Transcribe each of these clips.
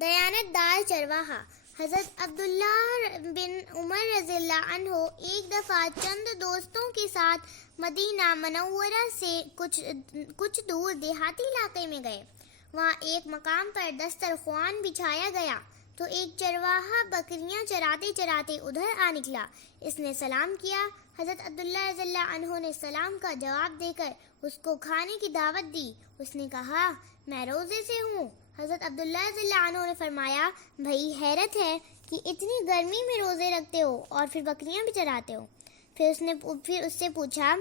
دیانت دار چرواہا۔ حضرت عبداللہ بن عمر رضی اللہ عنہ ایک دفعہ چند دوستوں کے ساتھ مدینہ منورہ سے کچھ دور دیہاتی علاقے میں گئے۔ وہاں ایک مقام پر دسترخوان بچھایا گیا تو ایک چرواہا بکریاں چراتے چراتے ادھر آ نکلا۔ اس نے سلام کیا۔ حضرت عبداللہ رضی اللہ عنہ نے سلام کا جواب دے کر اس کو کھانے کی دعوت دی۔ اس نے کہا، میں روزے سے ہوں۔ حضرت عبداللہ رضی اللہ عنہ نے فرمایا، بھائی حیرت ہے کہ اتنی گرمی میں روزے رکھتے ہو اور پھر بکریاں بھی چراتے ہو۔ پھر اس سے پوچھا،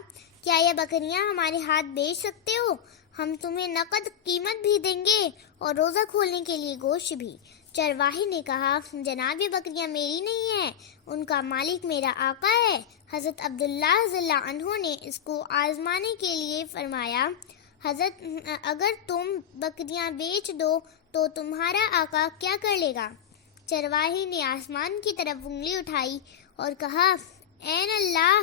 کیا یہ بکریاں ہمارے ہاتھ بیچ سکتے ہو؟ ہم تمہیں نقد قیمت بھی دیں گے اور روزہ کھولنے کے لیے گوشت بھی۔ چرواہے نے کہا، جناب یہ بکریاں میری نہیں ہیں، ان کا مالک میرا آقا ہے۔ حضرت عبداللہ رضی اللہ عنہ نے اس کو آزمانے کے لیے فرمایا، حضرت اگر تم بکریاں بیچ دو تو تمہارا آقا کیا کر لے گا؟ چرواہے نے آسمان کی طرف انگلی اٹھائی اور کہا، این اللہ،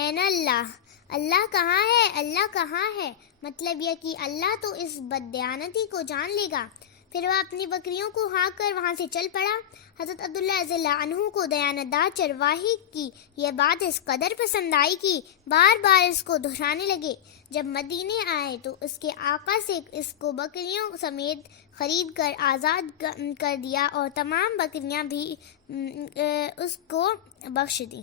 این اللہ، اللہ کہاں ہے، اللہ کہاں ہے؟ مطلب یہ کہ اللہ تو اس بددیانتی کو جان لے گا۔ پھر وہ اپنی بکریوں کو ہانک کر وہاں سے چل پڑا۔ حضرت عبداللہ رضی اللہ عنہ کو دیانتدار چرواہے کی یہ بات اس قدر پسند آئی کہ بار بار اس کو دہرانے لگے۔ جب مدینے آئے تو اس کے آقا سے اس کو بکریوں سمیت خرید کر آزاد کر دیا اور تمام بکریاں بھی اس کو بخش دیں۔